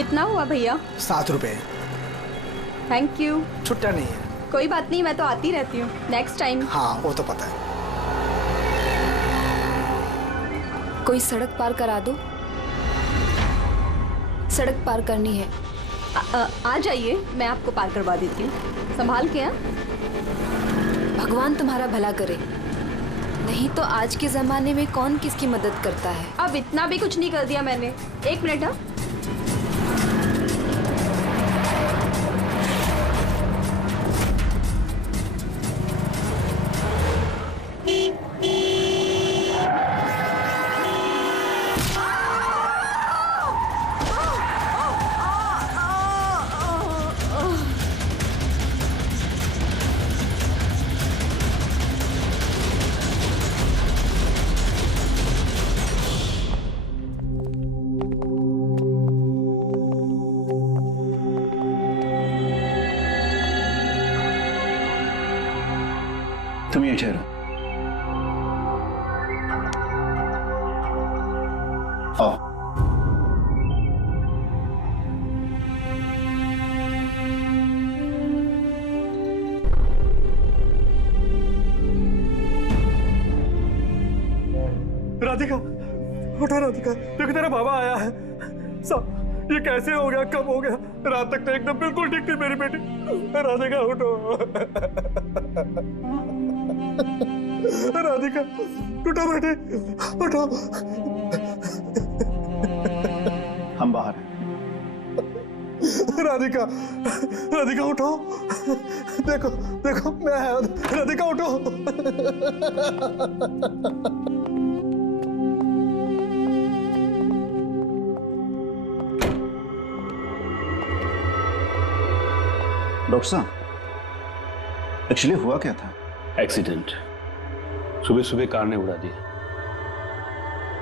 कितना हुआ भैया? 7 रुपए। Thank you. छुट्टा नहीं है। कोई बात नहीं, मैं तो आती रहती हूँ, नेक्स्ट टाइम। हाँ वो तो पता है। कोई सड़क पार करा दो, सड़क पार करनी है। आ जाइए, मैं आपको पार करवा देती हूँ, संभाल के। भगवान तुम्हारा भला करे, नहीं तो आज के जमाने में कौन किसकी मदद करता है। अब इतना भी कुछ नहीं कर दिया मैंने। 1 मिनट। हाँ, तुम यहीं ठहरो। आओ। राधिका, उठो राधिका, देखो तेरा बाबा आया है। सब ये कैसे हो गया, कब हो गया? रात तक तो एकदम बिल्कुल ठीक थी मेरी बेटी। राधिका उठो। राधिका उठो बेटी, उठो। हम बाहर हैं। राधिका, राधिका उठो। देखो देखो मैं आया। राधिका उठो। डॉक्टर साहब, एक्चुअली हुआ क्या था? एक्सीडेंट। सुबह सुबह कार ने उड़ा दिया।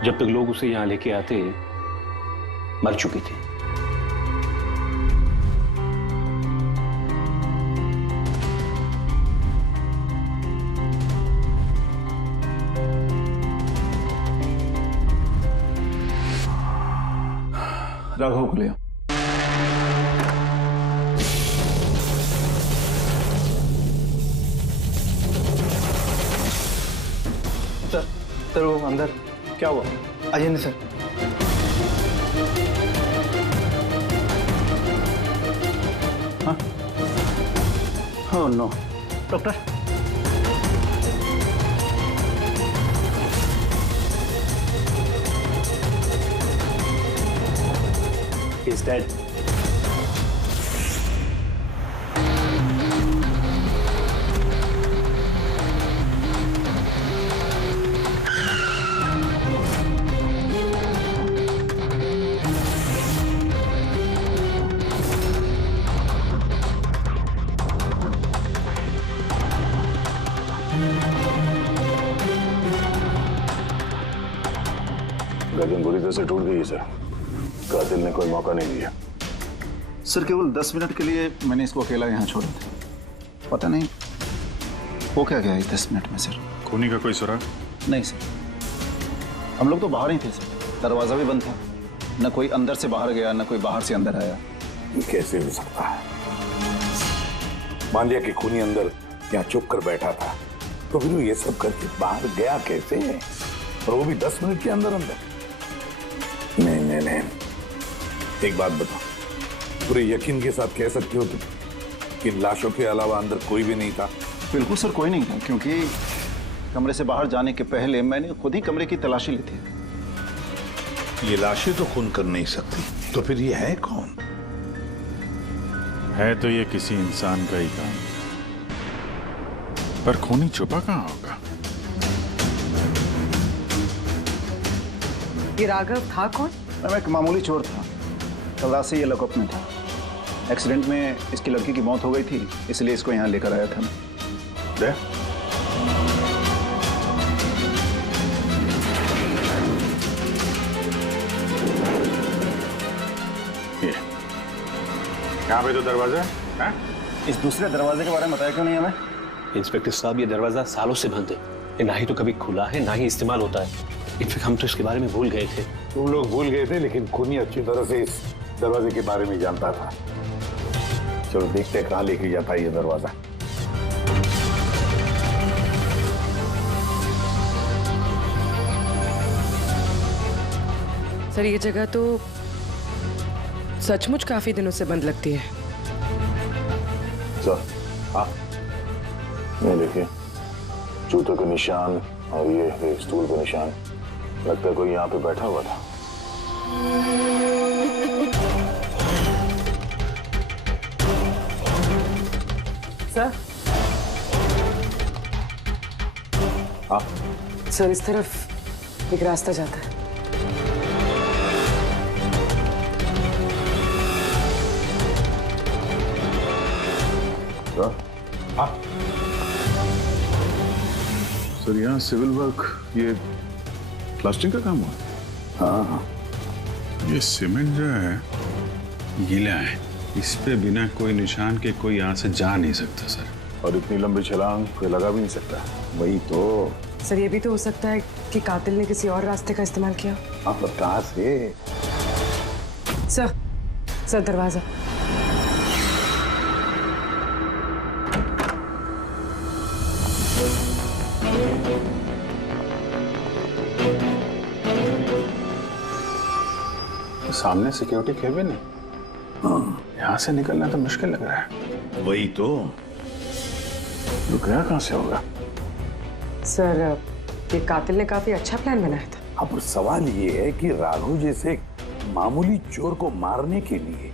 जब तक लोग उसे यहां लेके आते मर चुकी थी। राघव को ले आओ। सर वो अंदर क्या हुआ? आइए नहीं सर। हाँ? Oh no. Doctor, He's dead. गर्दन बुरी तरह से टूट गई है सर। कातिल ने कोई मौका नहीं दिया। सर केवल 10 मिनट के लिए मैंने इसको अकेला यहाँ छोड़ा था। पता नहीं वो क्या गया इस 10 मिनट में सर। खूनी का कोई सुराग? नहीं सर, हम लोग तो बाहर ही थे सर, दरवाजा भी बंद था। न कोई अंदर से बाहर गया, न कोई बाहर से अंदर आया। ये कैसे हो सकता है? मान लिया कि खूनी अंदर यहाँ चुप कर बैठा था, तो फिर ये सब करके बाहर गया कैसे? और वो भी 10 मिनट के अंदर अंदर? नहीं नहीं नहीं, एक बात बताओ, पूरे यकीन के साथ कह सकते हो तुम कि लाशों के अलावा अंदर कोई भी नहीं था? बिल्कुल सर, कोई नहीं था, क्योंकि कमरे से बाहर जाने के पहले मैंने खुद ही कमरे की तलाशी ली थी। ये लाशें तो खून कर नहीं सकती, तो फिर ये है कौन? है तो ये किसी इंसान का ही काम, पर खूनी छुपा कहाँ होगा? ये राघव था कौन? मैं एक मामूली चोर था, कल रात से ये लॉकअप में था। एक्सीडेंट में इसकी लड़की की मौत हो गई थी, इसलिए इसको यहाँ लेकर आया था मैं। दे? यहाँ पे तो दरवाजा है? इस दूसरे दरवाजे के बारे में बताया क्यों नहीं हमें? इंस्पेक्टर साहब, ये दरवाजा सालों से बंद है। ये ना ही तो कभी खुला है, ना ही इस्तेमाल होता है। इनफैक्ट हम तो इसके बारे में भूल गए थे। तुम लोग भूल गए थे, लेकिन खूनी अच्छी तरह से इस दरवाजे के बारे में जानता था। चलो देखते हैं कहाँ लेके जाता है ये दरवाजा। सर ये जगह तो सचमुच काफी दिनों से बंद लगती है। सर हाँ, ये देखिए जूतों के निशान और ये है स्टूल के निशान। लगता है कोई यहाँ पे बैठा हुआ था। सर हाँ सर इस तरफ एक रास्ता जाता है। सर हाँ सर यहाँ सिविल वर्क, ये प्लास्टिक का काम हुआ। हाँ हाँ ये सीमेंट जो है गीला है, इस पे बिना कोई निशान के कोई यहाँ से जा नहीं सकता सर। और इतनी लंबी छलांग कोई लगा भी नहीं सकता। वही तो। सर ये भी तो हो सकता है कि कातिल ने किसी और रास्ते का इस्तेमाल किया। हाँ पर कहाँ से? सर दरवाजा। सामने सिक्योरिटी केबिन है। यहाँ से निकलना तो मुश्किल लग रहा है। वही तो। रुक गया कहाँ से होगा? सर ये कातिल ने काफी अच्छा प्लान बनाया था। अब सवाल ये है कि राघव जैसे मामूली चोर को मारने के लिए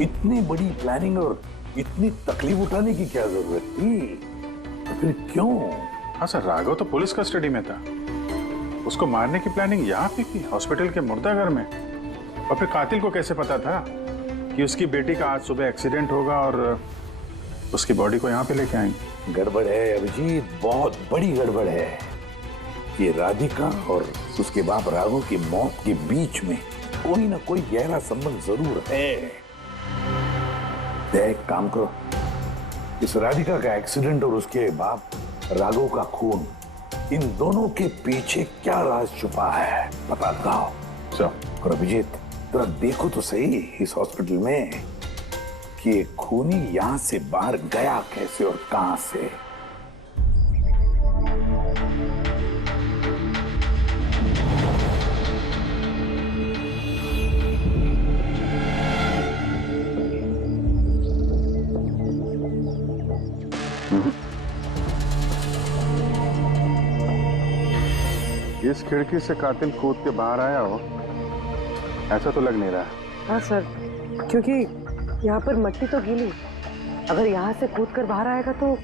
इतनी बड़ी प्लानिंग और इतनी तकलीफ उठाने की क्या जरूरत थी? तो फिर क्यों? हाँ सर, राघव तो पुलिस कस्टडी में था। उसको मारने की प्लानिंग यहाँ पे की, हॉस्पिटल के मुर्दाघर में। और फिर कातिल को कैसे पता था कि उसकी बेटी का आज सुबह एक्सीडेंट होगा और उसकी बॉडी को यहाँ पे लेके आएंगे? गड़बड़ है अभिजीत, बहुत बड़ी गड़बड़ है। ये राधिका और उसके बाप राघव की मौत के बीच में कोई ना कोई गहरा संबंध जरूर है। एक काम करो, इस राधिका का एक्सीडेंट और उसके बाप राघव का खून, इन दोनों के पीछे क्या राज छुपा है पता लगाओ। और अभिजीत जरा देखो तो सही इस हॉस्पिटल में कि ये खूनी यहां से बाहर गया कैसे और कहां से। इस खिड़की से कातिल कूद के बाहर आया हो, ऐसा तो लग नहीं रहा। हाँ सर, क्योंकि यहाँ पर मट्टी तो गीली। अगर यहाँ से कूद कर बाहर आएगा तो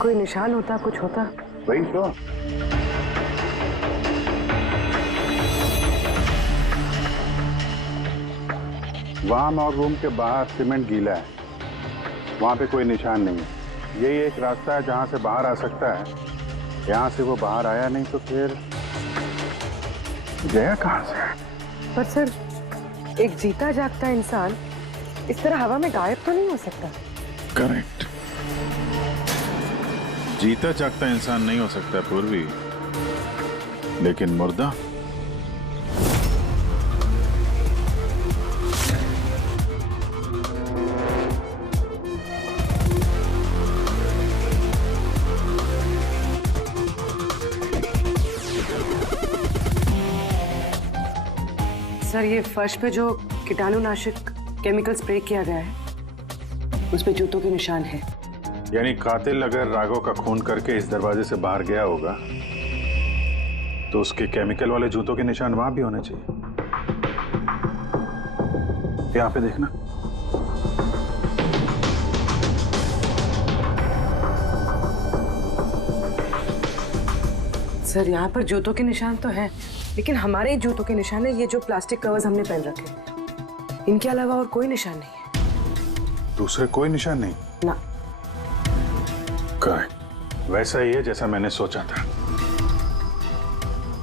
कोई निशान होता, कुछ होता। वही तो। वाम और रूम के बाहर सीमेंट गीला है, वहां पे कोई निशान नहीं है। यही एक रास्ता है जहां से बाहर आ सकता है। यहाँ से वो बाहर आया नहीं तो फिर गया कहां से? पर सर एक जीता जागता इंसान इस तरह हवा में गायब तो नहीं हो सकता। करेक्ट, जीता जागता इंसान नहीं हो सकता पूर्वी, लेकिन मुर्दा सर ये फर्श पे जो कीटाणुनाशक केमिकल स्प्रे किया गया है उस पे जूतों के निशान है। यानी कातिल अगर राघव का खून करके इस दरवाजे से बाहर गया होगा तो उसके केमिकल वाले जूतों के निशान वहां भी होने चाहिए। यहाँ पे देखना। सर यहाँ पर जूतों के निशान तो है, लेकिन हमारे जूतों के निशान है ये जो प्लास्टिक कवर्स हमने पहन रखे हैं। इनके अलावा और कोई निशान नहीं है। दूसरे कोई निशान नहीं ना। करेक्ट, वैसा ही है जैसा मैंने सोचा था।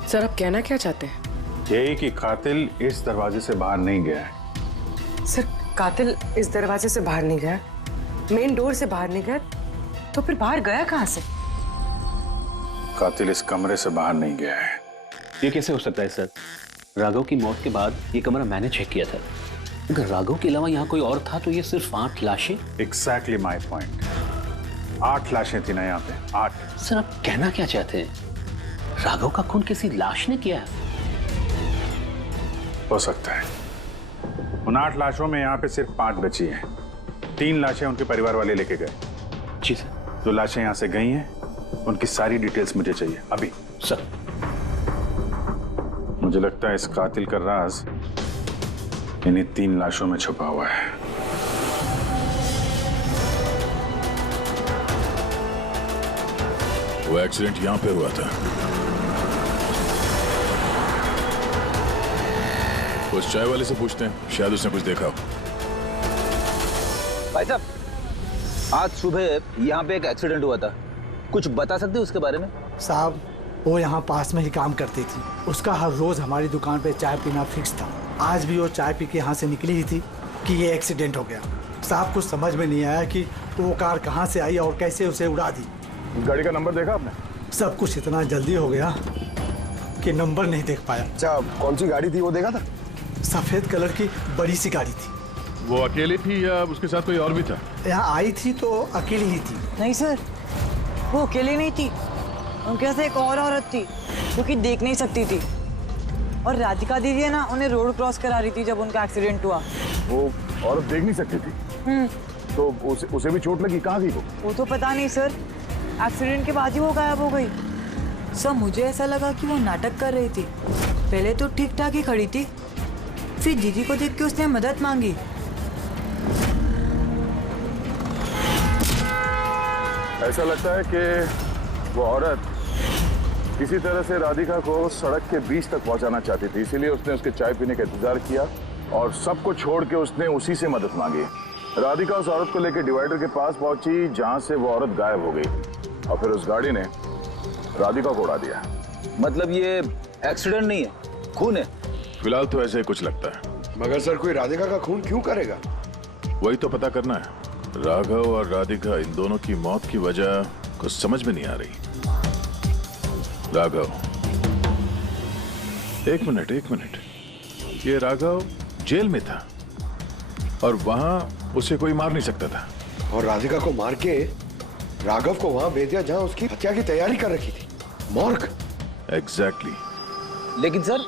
सर आप कहना क्या चाहते हैं? यही कि कातिल इस दरवाजे से बाहर नहीं गया है। सर कातिल इस दरवाजे से बाहर नहीं गया, मेन डोर से बाहर नहीं गया, तो फिर बाहर गया कहाँ से? कातिल इस कमरे से बाहर नहीं गया है। ये कैसे हो सकता है सर? राघव की मौत के बाद ये कमरा मैंने चेक किया था। अगर राघव के अलावा यहाँ कोई और था तो ये सिर्फ 8 लाशें। Exactly my point. 8 लाशें थी ना यहाँ पे, 8। सर आप कहना क्या चाहते हैं? राघव का खून किसी लाश ने किया? हो सकता है। उन 8 लाशों में यहाँ पे सिर्फ 5 बची हैं। 3 लाशें उनके परिवार वाले लेके गए। जी सर। जो लाशें यहाँ से गई हैं उनकी सारी डिटेल्स मुझे चाहिए अभी। सर मुझे लगता है इस कातिल का राज इन्हीं 3 लाशों में छुपा हुआ है। वो एक्सीडेंट यहाँ पे हुआ था। उस चाय वाले से पूछते हैं, शायद उसने कुछ देखा हो। भाई साहब, आज सुबह यहाँ पे एक एक्सीडेंट हुआ था, कुछ बता सकते हैं उसके बारे में? साहब वो यहाँ पास में ही काम करती थी। उसका हर रोज हमारी दुकान पे चाय पीना फिक्स था। आज भी वो चाय पी के यहाँ से निकली ही थी कि ये एक्सीडेंट हो गया। साहब कुछ समझ में नहीं आया कि वो कार कहाँ से आई और कैसे उसे उड़ा दी। गाड़ी का नंबर देखा आपने? सब कुछ इतना जल्दी हो गया कि नंबर नहीं देख पाया। अच्छा, कौन सी गाड़ी थी वो देखा था? सफेद कलर की बड़ी सी गाड़ी थी। वो अकेली थी या उसके साथ कोई और भी था? यहाँ आई थी तो अकेली ही थी। नहीं सर, वो अकेली नहीं थी, उनके साथ एक और औरत थी जो कि देख नहीं सकती थी। और राधिका दीदी है ना, उन्हें रोड क्रॉस करा रही थी जब उनका एक्सीडेंट हुआ। वो औरत देख नहीं सकती थी? तो उसे भी चोट लगी? कहाँ गई वो तो पता नहीं सर, एक्सीडेंट के बाद ही वो गायब हो गई। सर मुझे ऐसा लगा कि वो नाटक कर रही थी। पहले तो ठीक ठाक ही खड़ी थी, फिर दीदी को देख के उसने मदद मांगी। ऐसा लगता है कि वो औरत किसी तरह से राधिका को सड़क के बीच तक पहुंचाना चाहती थी, इसीलिए उसने उसके चाय पीने का इंतजार किया और सबको छोड़ के उसने उसी से मदद मांगी। राधिका उस औरत को लेकर डिवाइडर के पास पहुंची जहां से वो औरत गायब हो गई और फिर उस गाड़ी ने राधिका को उड़ा दिया। मतलब ये एक्सीडेंट नहीं है, खून है? फिलहाल तो ऐसे ही कुछ लगता है। मगर सर कोई राधिका का खून क्यों करेगा? वही तो पता करना है। राघव और राधिका, इन दोनों की मौत की वजह कुछ समझ में नहीं आ रही। राघव, एक मिनट। ये राघव जेल में था और वहां उसे कोई मार नहीं सकता था। और राधिका को मार के राघव को वहां भेज दिया जहां उसकी हत्या की तैयारी कर रखी थी, मॉर्ग। एग्जैक्टली। लेकिन सर,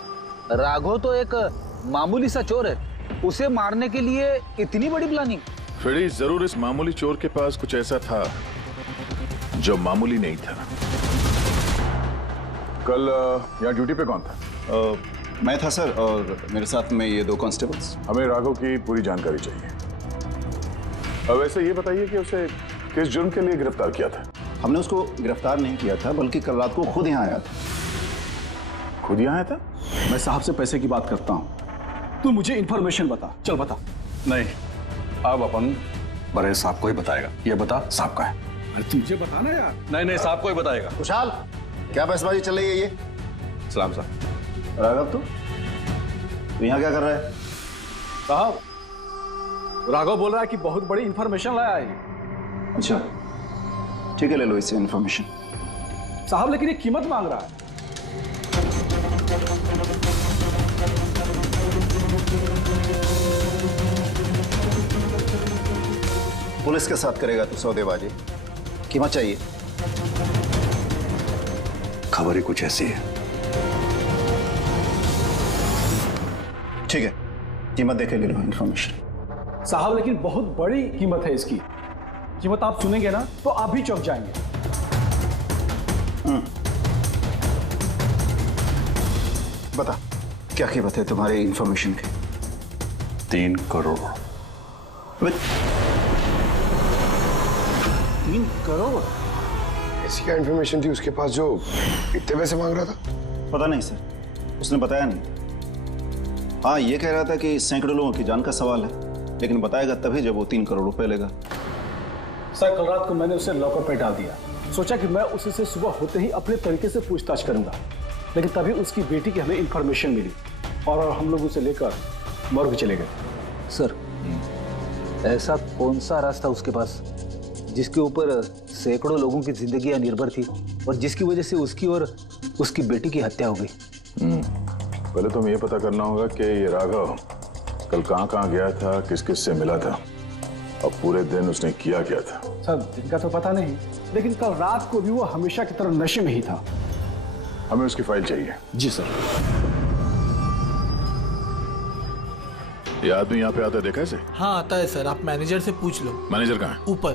राघव तो एक मामूली सा चोर है, उसे मारने के लिए इतनी बड़ी प्लानिंग? फ्रेडी, जरूर इस मामूली चोर के पास कुछ ऐसा था जो मामूली नहीं था। कल यहाँ ड्यूटी पे कौन था? मैं था सर, और मेरे साथ में ये 2 कांस्टेबल्स। हमें राघव की पूरी जानकारी चाहिए। वैसे ये बताइए कि उसे किस जुर्म के लिए गिरफ्तार किया था? हमने उसको गिरफ्तार नहीं किया था, बल्कि कल रात को खुद यहाँ आया था। खुद यहाँ आया था? मैं साहब से पैसे की बात करता हूँ, तू मुझे इंफॉर्मेशन बता। चल बता। नहीं, अब अपन बड़े साहब को ही बताएगा। ये बता, साहब का है। अरे तुझे बताना यार। नहीं, साहब को ही बताएगा। खुशहाल, क्या बहसबाजी चल रही है ये? सलाम साहब। राघव तू यहाँ क्या कर रहा है? साहब, राघव बोल रहा है कि बहुत बड़ी इंफॉर्मेशन लाया है। अच्छा ठीक है, ले लो इससे इंफॉर्मेशन। साहब लेकिन ये कीमत मांग रहा है। पुलिस के साथ करेगा तो सौदेबाजी, कीमत चाहिए। खबर ही कुछ ऐसी है। ठीक है, कीमत देखे ले लो इंफॉर्मेशन। साहब लेकिन बहुत बड़ी कीमत है इसकी। कीमत आप सुनेंगे ना तो आप भी चौंक जाएंगे। बता, क्या कीमत है तुम्हारे इंफॉर्मेशन की? 3 करोड़। 3 करोड़? ऐसी क्या इंफॉर्मेशन थी उसके पास जो इतने पैसे मांग रहा था? पता नहीं सर, उसने बताया नहीं। हाँ, ये कह रहा था कि सैकड़ों लोगों की जान का सवाल है, लेकिन बताएगा तभी जब वो 3 करोड़ रुपए लेगा। सर कल रात को मैंने उसे लॉकर पे डाल दिया। सोचा कि मैं उसे से सुबह होते ही अपने तरीके से पूछताछ करूंगा, लेकिन तभी उसकी बेटी की हमें इंफॉर्मेशन मिली और हम लोग उसे लेकर मॉर्ग चले गए। सर, ऐसा कौन सा रास्ता उसके पास जिसके ऊपर सैकड़ों लोगों की जिंदगियां निर्भर थी और जिसकी वजह से उसकी और उसकी बेटी की हत्या हो गई? पहले तो हमें ये पता करना होगा कि ये राघव कल कहाँ गया था, किस किस से मिला था, और पूरे दिन उसने किया क्या था? सर दिन का तो पता नहीं, लेकिन कल रात को भी वो हमेशा की तरह नशे में ही था। हमें उसकी फाइल चाहिए। जी सर। ये आदमी यहाँ पे आता है, देखा इसे? हाँ आता है सर, आप मैनेजर से पूछ लो। मैनेजर कहाँ है? ऊपर।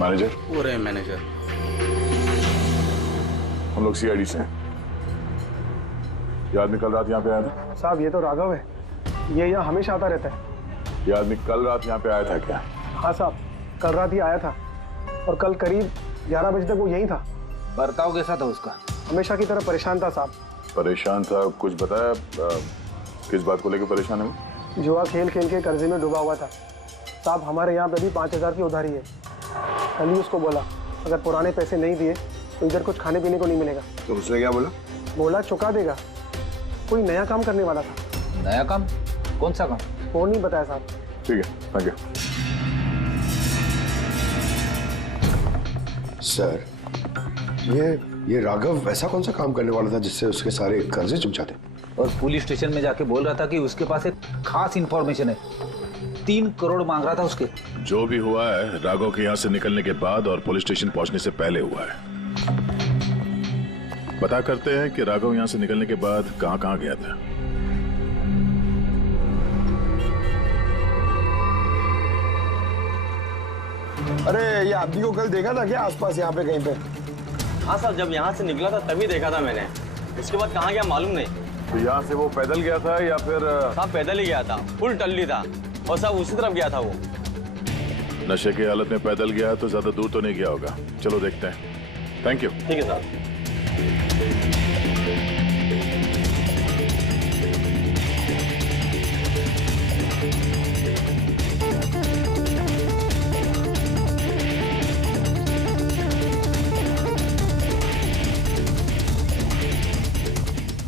मैनेजर? वो रहे मैनेजर। हम लोग सीआईडी से हैं। ये आदमी कल रात यहाँ पे आया था? साहब ये तो राघव है, ये यहाँ हमेशा आता रहता है। ये आदमी कल रात यहाँ पे आया था क्या? हाँ साहब, कल रात ही आया था और कल करीब 11 बजे तक वो यहीं था। बर्ताव कैसा था उसका? हमेशा की तरह परेशान था साहब। परेशान था? कुछ बताया किस बात को लेकर परेशान है वो? जुआ खेल खेल के कर्जे में डूबा हुआ था साहब। हमारे यहाँ पे भी 5,000 की उधारी है। कल ही उसको बोला अगर पुराने पैसे नहीं दिए तो इधर कुछ खाने पीने को नहीं मिलेगा। तो उसने क्या बोला? बोला चुका देगा। कोई नया काम करने वाला था। नया काम? कौन सा काम? वो नहीं बताया साहब। ठीक है, थैंक यू। सर ये राघव ऐसा कौन सा काम करने वाला था जिससे उसके सारे कर्जे चुक जाते? और पुलिस स्टेशन में जाके बोल रहा था कि उसके पास एक खास इंफॉर्मेशन है। 3 करोड़ मांग रहा था उसके। जो भी हुआ है राघव के यहाँ से निकलने के बाद और पुलिस स्टेशन पहुंचने से पहले हुआ है। पता करते हैं कि राघव यहाँ से निकलने के बाद कहाँ गया था। अरे ये आदमी को कल देखा था क्या आसपास यहाँ पे कहीं पे? हाँ साहब, जब यहाँ से निकला था तभी देखा था मैंने। उसके बाद कहाँ गया मालूम नहीं। तो यहाँ से वो पैदल गया था या फिर? साहब पैदल ही गया था, फुल टल्ली था और साहब उसी तरफ गया था वो। नशे की हालत में पैदल गया तो ज्यादा दूर तो नहीं गया होगा। चलो देखते हैं। Thank you. ठीक है साहब।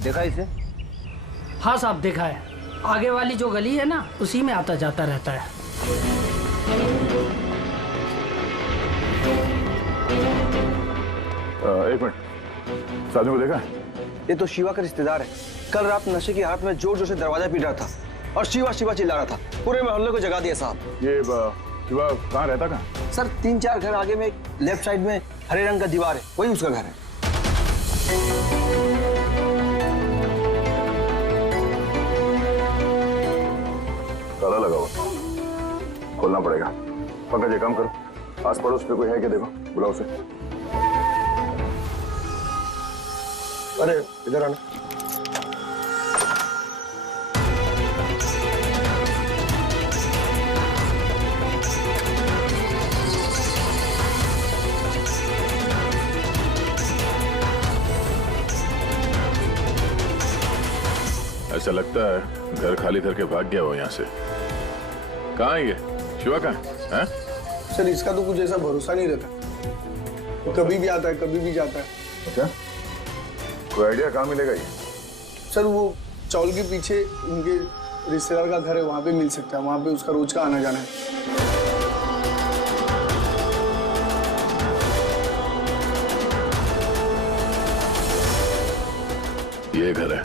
देखा इसे? हाँ साहब देखा है। आगे वाली जो गली है ना उसी में आता जाता रहता है। एक मिनट, साधु को देखा? ये तो शिवा का रिश्तेदार है। कल रात नशे की हालत में जोर जोर से दरवाजा पीट रहा था और शिवा शिवा चिल्ला रहा था। पूरे मोहल्ले को जगा दिया साहब। ये शिवा कहाँ रहता? कहाँ सर? 3-4 घर आगे में एक लेफ्ट साइड में हरे रंग का दीवार है, वही उसका घर है। ताला लगा हुआ, खोलना पड़ेगा। पंकज ये काम करो, आस पड़ोस पे कोई है क्या देखो, बुलाओ उसे। अरे इधर आना। ऐसा लगता है घर खाली करके भाग गया हो यहाँ से। कहाँ है ये? शिवा कहाँ है? सर इसका तो कुछ ऐसा भरोसा नहीं रहता, कभी भी आता है कभी भी जाता है। अच्छा, कोई आइडिया कहाँ मिलेगा ये? सर वो चौल के पीछे उनके रिश्तेदार का घर है, वहाँ पे मिल सकता है। वहाँ पे उसका रोज का आना जाना है। ये घर है।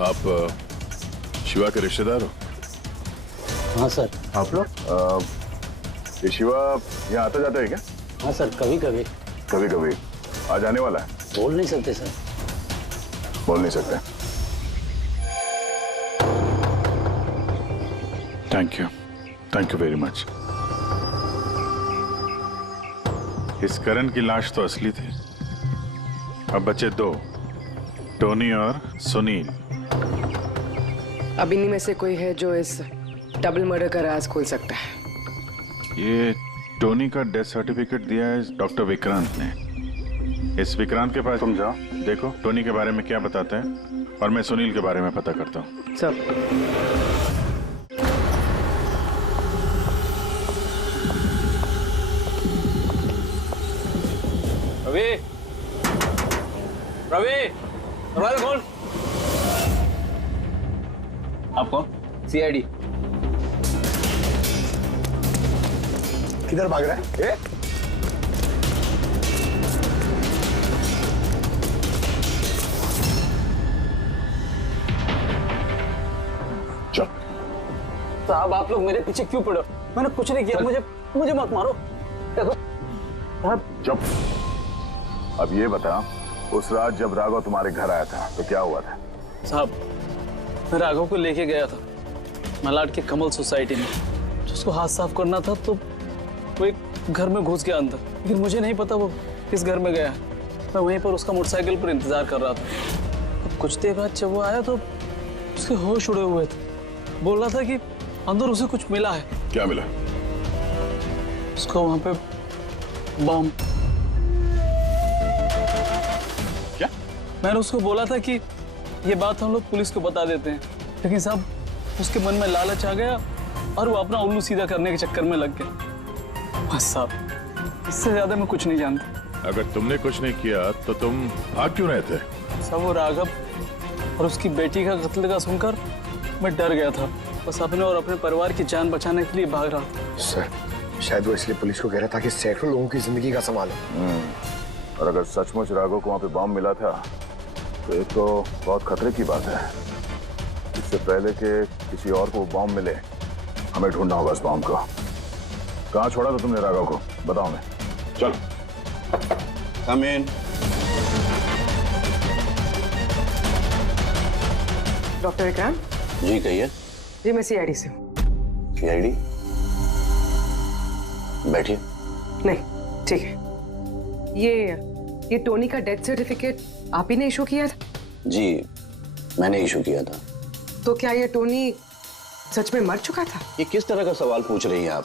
आप शिवा के रिश्तेदार हो? हाँ सर। आप लोग? ये शिवा यहाँ आता जाता है क्या? हाँ सर, कभी कभी। कभी कभी आज आने वाला है? बोल नहीं सकते सर। बोल नहीं सकते। Thank you very much. इस करण की लाश तो असली थी। अब बचे 2, टोनी और सुनील। अब इन्हीं में से कोई है जो इस डबल मर्डर का राज खोल सकता है। ये टोनी का डेथ सर्टिफिकेट दिया है डॉक्टर विक्रांत ने। इस विक्रांत के पास तुम जाओ, देखो टोनी के बारे में क्या बताते हैं, और मैं सुनील के बारे में पता करता हूँ। सब रवि, रवि, दरवाजा खोल। आप कौन? सीआईडी। किधर भाग रहा है? साहब आप लोग मेरे पीछे क्यों पड़े? मैंने कुछ नहीं किया, मुझे मत मारो। देखो चुप। अब ये बता, उस रात जब राघव तुम्हारे घर आया था तो क्या हुआ था? साहब मैं राघव को लेके गया था मलाड के कमल सोसाइटी में। उसको हाथ साफ करना था तो वो एक घर में घुस गया अंदर, लेकिन मुझे नहीं पता वो किस घर में गया। मैं वहीं पर उसका मोटरसाइकिल पर इंतजार कर रहा था। अब कुछ देर बाद जब वो आया तो उसके होश उड़े हुए थे। बोल रहा था कि अंदर उसे कुछ मिला है। क्या मिला? उसको वहां पे बम। क्या? मैंने उसको बोला था कि ये बात हम लोग पुलिस को बता देते हैं, लेकिन साहब उसके मन में लालच आ गया और वो अपना उल्लू सीधा करने के चक्कर में लग गया। बस साहब, इससे ज्यादा मैं कुछ नहीं जानता। अगर तुमने कुछ नहीं किया तो तुम भाग क्यों रहे थे? साहब वो राघव और उसकी बेटी का कत्ल का सुनकर मैं डर गया था। बस अपने और अपने परिवार की जान बचाने के लिए भाग रहा था। सर शायद वो इसलिए पुलिस को कह रहा था कि सैकड़ों लोगों की जिंदगी का सवाल है। और अगर सचमुच राघव को वहां पे बम मिला था तो ये तो बहुत खतरे की बात है। इससे पहले कि किसी और को बम मिले हमें ढूंढना होगा उस बम को। कहाँ छोड़ा था तुमने राघव को? बताओ हमें। चल। कम इन। डॉक्टर विक्रांत? जी कहिए। जी मैं सीआईडी से हूँ। सीआईडी? बैठिए। नहीं ठीक है। ये टोनी का डेथ सर्टिफिकेट आप ही ने इशू किया था? जी मैंने इशू किया था। तो क्या ये टोनी सच में मर चुका था? ये किस तरह का सवाल पूछ रही हैं आप?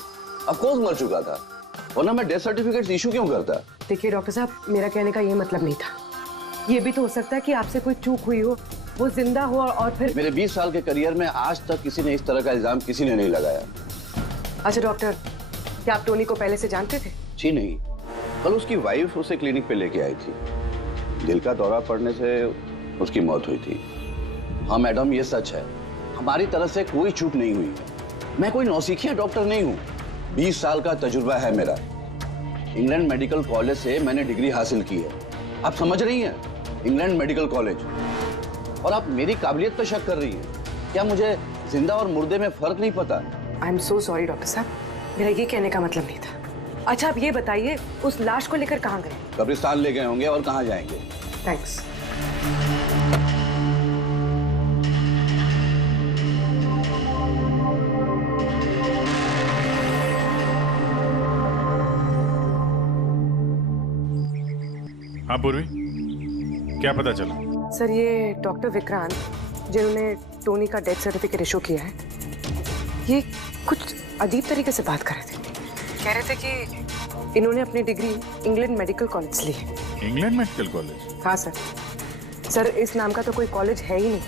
ऑफ कोर्स मर चुका था, वरना मैं डेथ सर्टिफिकेट इशू क्यों करता? देखिए डॉक्टर साहब, मेरा कहने का ये मतलब नहीं था। ये भी तो हो सकता है कि आपसे कोई चूक हुई हो, वो जिंदा हो और फिर। मेरे 20 साल के करियर में आज तक किसी ने इस तरह का इल्जाम किसी ने नहीं लगाया। अच्छा डॉक्टर, क्या आप टोनी को पहले से जानते थे? जी नहीं, कल उसकी वाइफ उसे क्लिनिक पे लेके आई थी। दिल का दौरा पड़ने से उसकी मौत हुई थी। हाँ मैडम, ये सच है, हमारी तरफ से कोई चूक नहीं हुई। मैं कोई नौसिखिया डॉक्टर नहीं हूँ, 20 साल का तजुर्बा है मेरा। इंग्लैंड मेडिकल कॉलेज से मैंने डिग्री हासिल की है। आप समझ रही हैं? England medical college. और आप मेरी काबिलियत पर शक कर रही हैं? क्या मुझे जिंदा और मुर्दे में फर्क नहीं पता? I am so sorry doctor साहब, मेरा ये कहने का मतलब नहीं था। अच्छा आप ये बताइए, उस लाश को लेकर कहाँ गए? कब्रिस्तान ले गए होंगे, और कहाँ जाएंगे। थैंक्स। हाँ पूर्वी, क्या पता चला? सर ये डॉक्टर विक्रांत जिन्होंने टोनी का डेथ सर्टिफिकेट इशू किया है, ये कुछ अजीब तरीके से बात कर रहे थे। कह रहे थे कि इन्होंने अपनी डिग्री इंग्लैंड मेडिकल कॉलेज ली है। England medical college? हाँ सर। सर इस नाम का तो कोई कॉलेज है ही नहीं।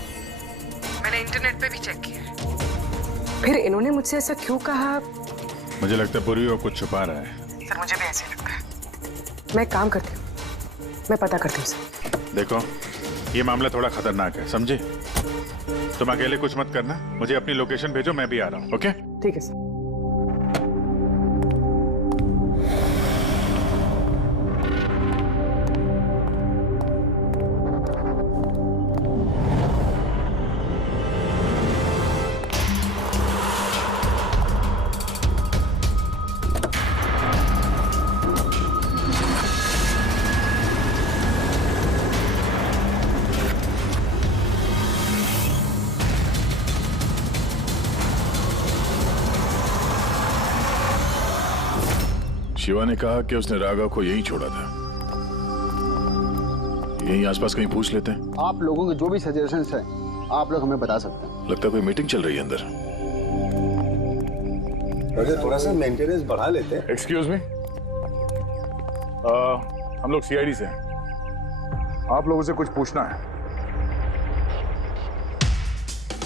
मैंने इंटरनेट पे भी चेक किया है। फिर इन्होंने मुझसे ऐसा क्यों कहा? मुझे लगता है पूर्वी वो कुछ छुपा रहा है। सर मुझे भी ऐसे ही लगता है। मैं काम करती हूँ, मैं पता करती हूँ सर। देखो ये मामला थोड़ा खतरनाक है, समझे? तुम अकेले कुछ मत करना, मुझे अपनी लोकेशन भेजो, मैं भी आ रहा हूँ। ओके? ठीक है सर। शिवा ने कहा कि उसने राघव को यहीं छोड़ा था। यहीं आसपास कहीं पूछ लेते हैं। आप लोगों के जो भी सजेशंस हैं आप लोग हमें बता सकते हैं। लगता है कोई मीटिंग चल रही है अंदर। थोड़ा सा मेंटेनेंस बढ़ा लेते हैं। एक्सक्यूज मी, हम लोग सीआईडी से हैं। आप लोगों से कुछ पूछना है।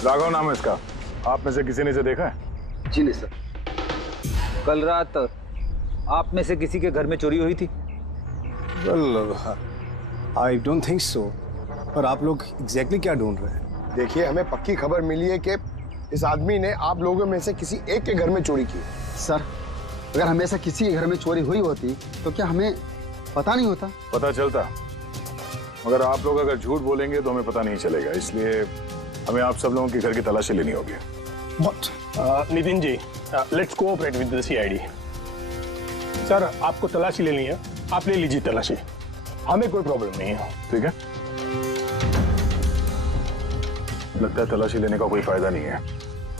राघव नाम है इसका, आप में से किसी ने इसे देखा है? जी नहीं सर। कल रात आप में से किसी के घर में चोरी हुई थी? Well, I don't think so. पर आप लोग एग्जैक्टली क्या ढूंढ रहे हैं? देखिए हमें पक्की खबर मिली है कि इस आदमी ने आप लोगों में से किसी एक के घर में चोरी की। सर अगर हमेशा किसी के घर में चोरी हुई होती तो क्या हमें पता नहीं होता? पता चलता, मगर आप लोग अगर झूठ बोलेंगे तो हमें पता नहीं चलेगा, इसलिए हमें आप सब लोगों के घर की तलाशी लेनी होगी। Nitin ji, let's cooperate with the CID. Sir, आपको तलाशी लेनी है, आप ले लीजिए तलाशी, हमें कोई प्रॉब्लम नहीं है। ठीक है, लगता है तलाशी लेने का कोई फायदा नहीं है,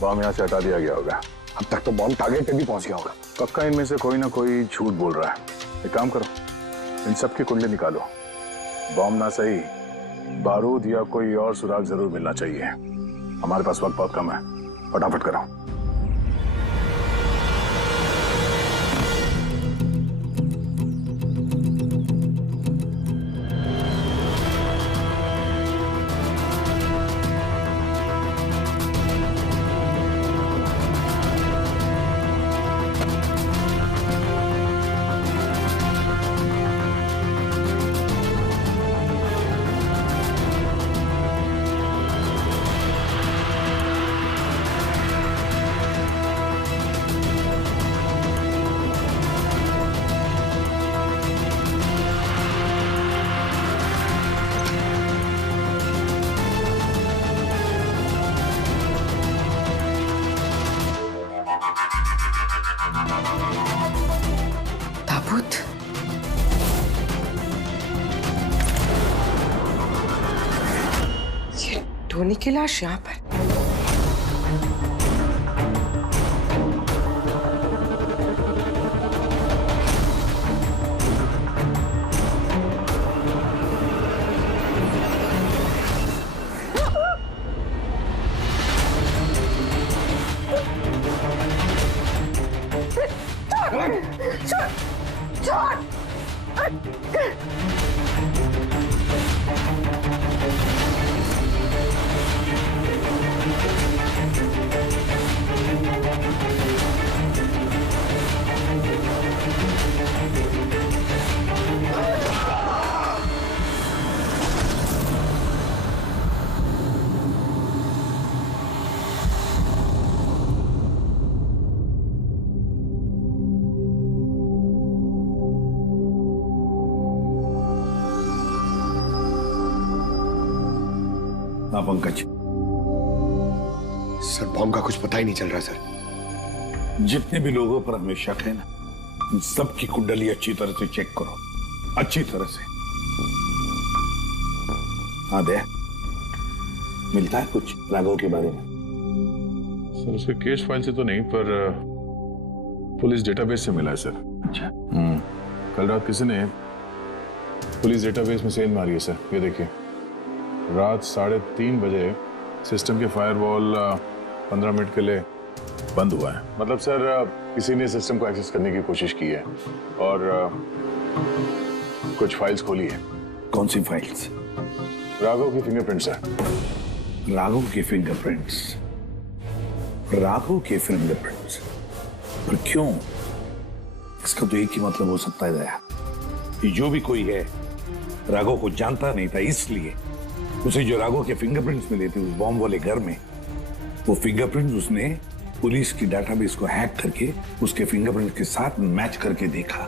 बॉम्ब यहाँ से हटा दिया गया होगा। अब तक तो बॉम्ब टारगेट पे भी पहुंच गया होगा। पक्का इनमें से कोई ना कोई झूठ बोल रहा है। एक काम करो, इन सबकी कुंडली निकालो, बॉम्ब ना सही बारूद या कोई और सुराग जरूर मिलना चाहिए। हमारे पास वक्त बहुत कम है, फटाफट करो। ताबूत, ये टोनी की लाश यहाँ पर। हाँ पंकज। सर, बॉम्ब का कुछ पता ही नहीं चल रहा सर। जितने भी लोगों पर हमें शक है ना, उन सबकी कुंडली अच्छी तरह से चेक करो, अच्छी तरह से। हाँ दे, मिलता है कुछ राघव के बारे में? सर, उसके केस फाइल से तो नहीं, पर पुलिस डेटाबेस से मिला है सर। अच्छा। कल रात किसी ने पुलिस डेटाबेस में सेंध मारी है सर। ये देखिए, रात 3:30 बजे सिस्टम के फायरवॉल 15 मिनट के लिए बंद हुआ है। मतलब सर, किसी ने सिस्टम को एक्सेस करने की कोशिश की है और कुछ फाइल्स खोली है। कौन सी फाइल्स? राघव की फिंगरप्रिंट्स है। राघव के फिंगरप्रिंट्स? राघव के फिंगरप्रिंट्स? पर क्यों? इसका तो एक ही मतलब हो सकता है दया, कि जो भी कोई है राघव को जानता नहीं था, इसलिए उसे जो राघव के फिंगरप्रिंट्स मिले थे उस बॉम्ब वाले घर में, वो फिंगरप्रिंट्स उसने पुलिस की डाटाबेस को हैक करके उसके फिंगरप्रिंट्स के साथ मैच करके देखा।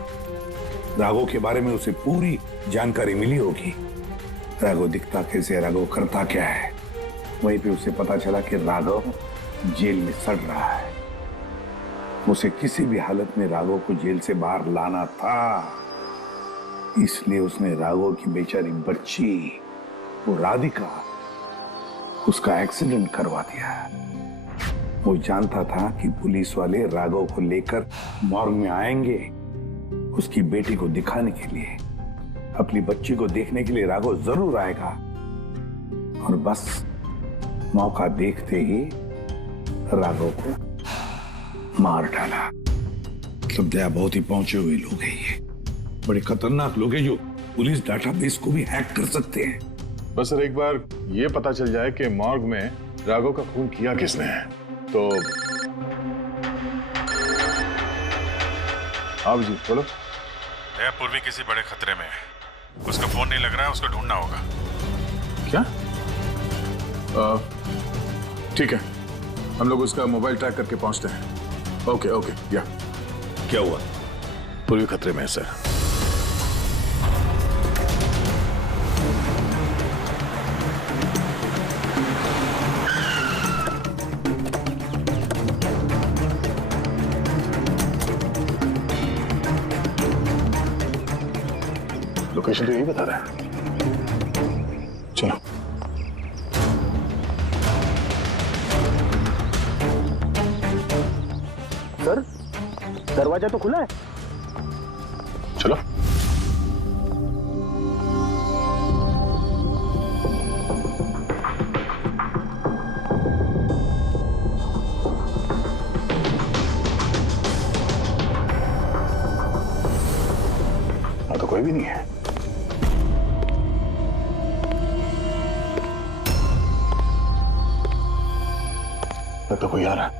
राघव के बारे में उसे पूरी जानकारी मिली होगी। राघव दिखता कैसे, राघव करता क्या है। वहीं पे उसे पता चला कि राघव जेल में सड़ रहा है। उसे किसी भी हालत में राघव को जेल से बाहर लाना था, इसलिए उसने राघव की बेचारी बच्ची वो राधिका, उसका एक्सीडेंट करवा दिया। वो जानता था कि पुलिस वाले राघव को लेकर मॉर्ग में आएंगे, उसकी बेटी को दिखाने के लिए, अपनी बच्ची को देखने के लिए राघव जरूर आएगा। और बस मौका देखते ही राघव को मार डाला। मतलब दया, बहुत ही पहुंचे हुए लोग हैं ये, बड़े खतरनाक लोग हैं जो पुलिस डाटाबेस को भी हैक कर सकते हैं। बस सर, एक बार ये पता चल जाए कि मॉर्ग में राघव का खून किया किसने है तो। हाँ जी बोलो। पूर्वी किसी बड़े खतरे में है, उसका फोन नहीं लग रहा है, उसको ढूंढना होगा। क्या? ठीक है, हम लोग उसका मोबाइल ट्रैक करके पहुंचते हैं। ओके ओके, या क्या हुआ? पूर्वी खतरे में है सर। लोकेशन तो यही बता रहा है। चलो। सर, दरवाजा तो खुला है। चलो। हाँ तो कोई भी नहीं है। तो कोई आ रहा है।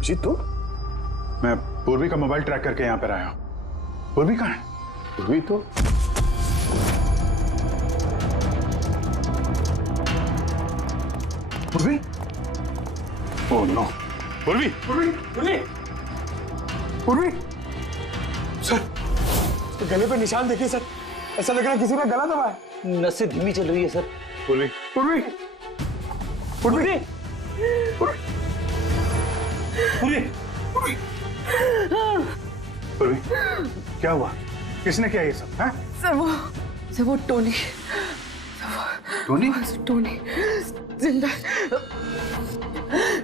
जी तू? मैं पूर्वी का मोबाइल ट्रैक करके यहाँ पर आया हूँ। पूर्वी कहाँ है? पूर्वी तो पूर्वी? Oh no. पूर्वी! पूर्वी! पूर्वी! पूर्वी! सर, तो गले पे निशान देखिए सर। ऐसा लग रहा है किसी ने गला दबाया है। नसें धीमी चल रही है सर। पूर्वी! पूर्वी! पूर्वी! पूर्वी! पूर्वी, क्या हुआ? किसने किया ये सब? हैं? सर वो टोनी। टोनी? टोनी जिंदा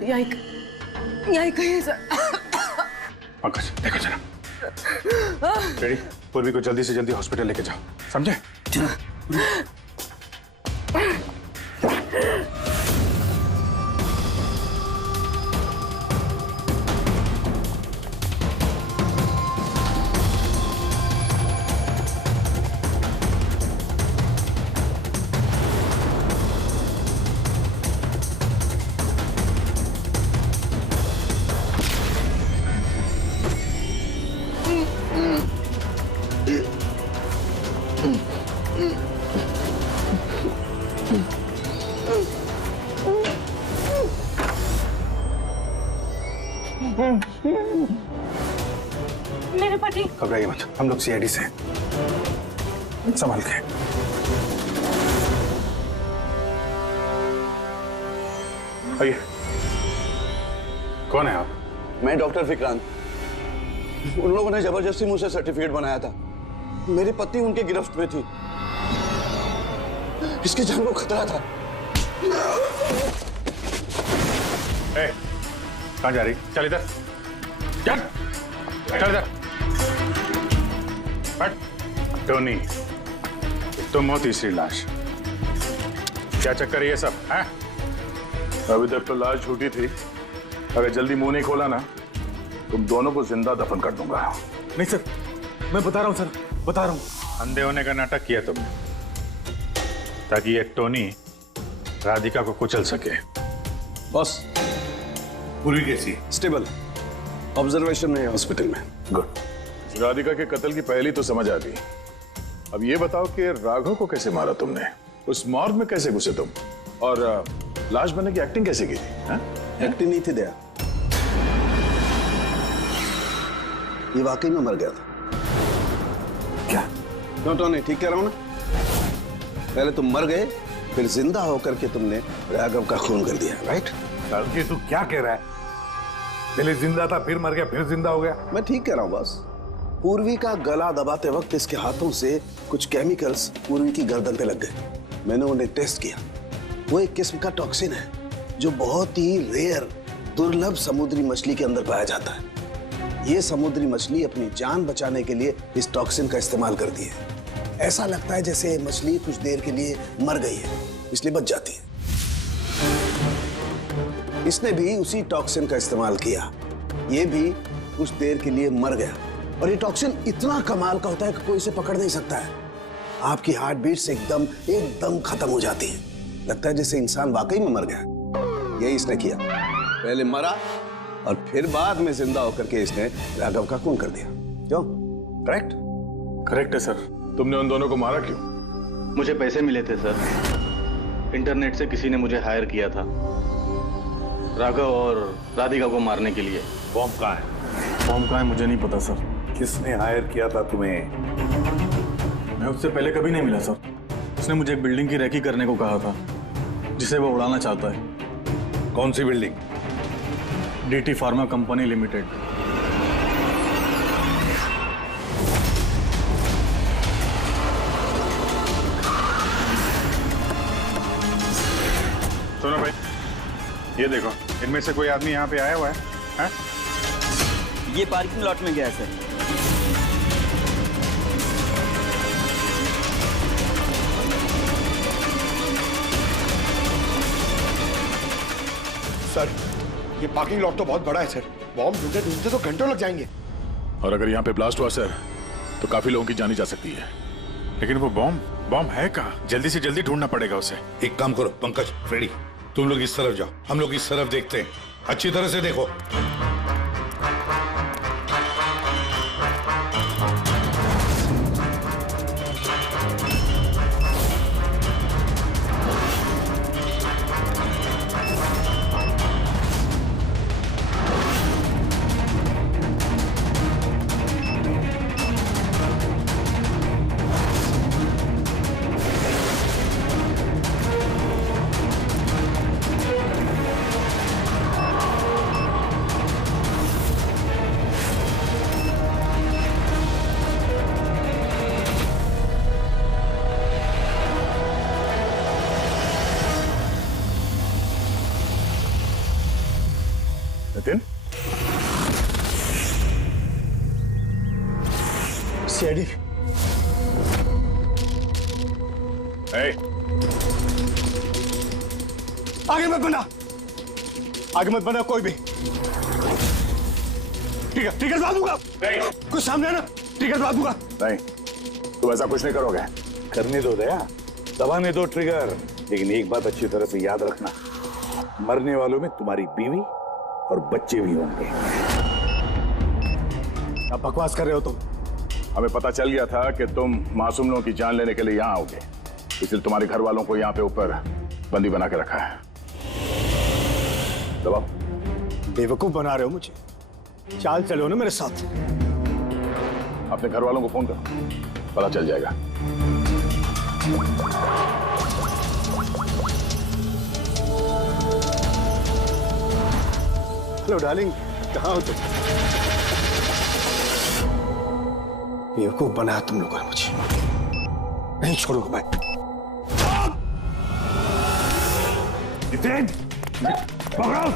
यही कहीं है सर। पंकज देखो जरा। रेडी? पूर्वी को जल्दी से जल्दी हॉस्पिटल लेके जाओ, समझे? मेरे पति। घबराइए मत, हम लोग सीआईडी से हैं। संभाल के। आइए। कौन है आप? मैं डॉक्टर विक्रांत। उन लोगों ने जबरदस्ती मुझसे सर्टिफिकेट बनाया था। मेरी पत्नी उनके गिरफ्त में थी। इसकी जान को खतरा था। कहाँ जा रही? चल इधर। चल इधर। हट। टोनी, तुम हो तीसरी लाश। क्या चक्कर है ये सब? हैं? अभी तक तो लाश झूठी थी। अगर जल्दी मुंह नहीं खोला ना, तुम दोनों को जिंदा दफन कर दूंगा। नहीं सर, मैं बता रहा हूँ सर, बता रहा हूँ। अंधे होने का नाटक किया तुमने, ताकि ये टोनी राधिका को कुचल सके। बॉस, पूरी कैसी? स्टेबल, ऑब्जर्वेशन में हॉस्पिटल में। गुड। राधिका के कत्ल की पहली तो समझ आ गई। अब ये बताओ कि राघव को कैसे मारा तुमने? उस मॉर्ग में कैसे घुसे तुम? और लाश बनने की एक्टिंग कैसे की थी? एक्टिंग नहीं थी दया, ये वाकई में मर गया था। क्या? नहीं, ठीक कह रहा हूं ना? पहले तुम मर गए, फिर जिंदा होकर के तुमने राघव का खून कर दिया, राइट? ये तू क्या कह रहा है? पहले जिंदा था, फिर मर गया, फिर जिंदा हो गया। मैं ठीक कह रहा हूं बस। पूर्वी का गला दबाते वक्त इसके हाथों से कुछ केमिकल्स पूर्वी की गर्दन पे लग गए। मैंने उन्हें टेस्ट किया। वो एक किस्म का टॉक्सिन है जो बहुत ही रेयर, दुर्लभ समुद्री मछली के अंदर पाया जाता है। ये समुद्री मछली अपनी जान बचाने के लिए इस टॉक्सिन का इस्तेमाल करती है। ऐसा लगता है जैसे मछली कुछ देर के लिए मर गई है, इसलिए बच जाती है। इसने भी उसी टॉक्सिन का इस्तेमाल किया। ये भी कुछ देर के लिए मर गया। और ये टॉक्सिन इतना कमाल का होता है कि कोई इसे पकड़ नहीं सकता है। आपकी हार्ट बीट्स एकदम खत्म हो जाती है। लगता है जैसे इंसान वाकई में मर गया। यही इसने किया, पहले मरा और फिर बाद में जिंदा होकर के इसने राघव का खून कर दिया। क्यों? करेक्ट? करेक्ट है सर। तुमने उन दोनों को मारा क्यों? मुझे पैसे मिले थे सर। इंटरनेट से किसी ने मुझे हायर किया था राघव और राधिका को मारने के लिए। बॉम्ब कहाँ है? बॉम्ब कहाँ है मुझे नहीं पता सर। किसने हायर किया था तुम्हें? मैं उससे पहले कभी नहीं मिला सर। उसने मुझे एक बिल्डिंग की रेकी करने को कहा था जिसे वो उड़ाना चाहता है। कौन सी building? DT pharma company limited. सुनो भाई, ये देखो, इनमें से कोई आदमी यहाँ पे आया हुआ है? ये पार्किंग लॉट में गया है सर। सर, ये पार्किंग लॉट तो बहुत बड़ा है सर। बॉम्ब ढूंढते ढूंढते तो घंटों लग जाएंगे। और अगर यहाँ पे ब्लास्ट हुआ सर, तो काफी लोगों की जानी जा सकती है। लेकिन वो बॉम्ब है कहाँ? जल्दी से जल्दी ढूंढना पड़ेगा उसे। एक काम करो पंकज, फ्रेडी, तुम लोग इस तरफ जाओ, हम लोग इस तरफ देखते हैं। अच्छी तरह से देखो। नितिन, सीआईडी। आगे मत बढ़ना, आगे मत बढ़ना कोई भी। ठीक है दबा दूंगा। कुछ सामने है ना? ठीक है दबा दूंगा। नहीं, तुम ऐसा कुछ नहीं करोगे। करने दो दया, दबाने दो ट्रिगर। लेकिन एक बात अच्छी तरह से याद रखना, मरने वालों में तुम्हारी बीवी और बच्चे भी होंगे। अब बकवास कर रहे हो तुम। हमें पता चल गया था कि तुम मासूम लोगों की जान लेने के लिए यहाँ आओगे, इसलिए तुम्हारे घर वालों को यहाँ पे ऊपर बंदी बना के रखा है। दबाओ। बेवकूफ बना रहे हो मुझे। चाल चलो ना मेरे साथ। अपने घर वालों को फोन करो, पता चल जाएगा। हेलो डार्लिंग, कहाँ हो तुम? बेवकूफ बनाया तुम लोगों ने मुझे। नहीं छोड़ूंगा मैं। नितिन, पकड़ो।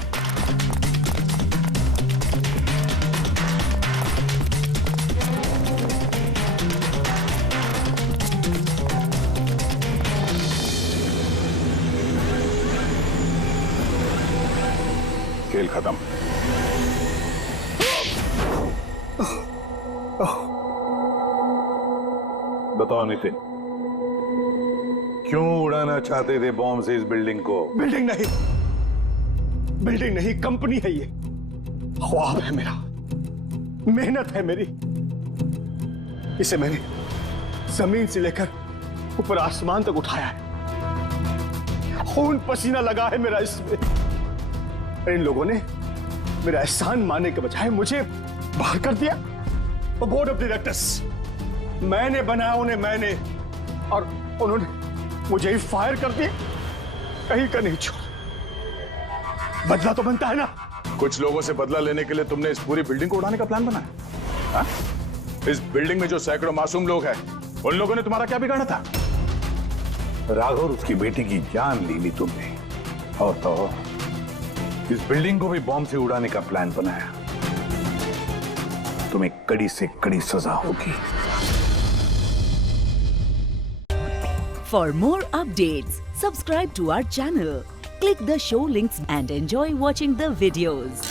खेल खत्म। बताओ नितिन, क्यों उड़ाना चाहते थे बॉम्ब से इस बिल्डिंग को? बिल्डिंग नहीं, कंपनी है ये। ख्वाब है मेरा, मेहनत है मेरी। इसे मैंने जमीन से लेकर ऊपर आसमान तक उठाया है। खून पसीना लगा है मेरा इसमें। इन लोगों ने मेरा एहसान मानने के बजाय मुझे बाहर कर दिया। और बोर्ड ऑफ डायरेक्टर्स मैंने बनाया उन्हें, मैंने, और उन्होंने मुझे ही फायर कर दिया। कहीं का नहीं छोड़। बदला तो बनता है ना। कुछ लोगों से बदला लेने के लिए तुमने इस पूरी बिल्डिंग को उड़ाने का प्लान बनाया? हाँ? इस बिल्डिंग में जो सैकड़ों मासूम लोग हैं, उन लोगों ने तुम्हारा क्या बिगाड़ा था? राघव उसकी बेटी की जान ली तुमने, और तो इस बिल्डिंग को भी बॉम्ब से उड़ाने का प्लान बनाया। तुम्हें कड़ी से कड़ी सजा होगी। For more updates, subscribe to our channel, click the show links and enjoy watching the videos.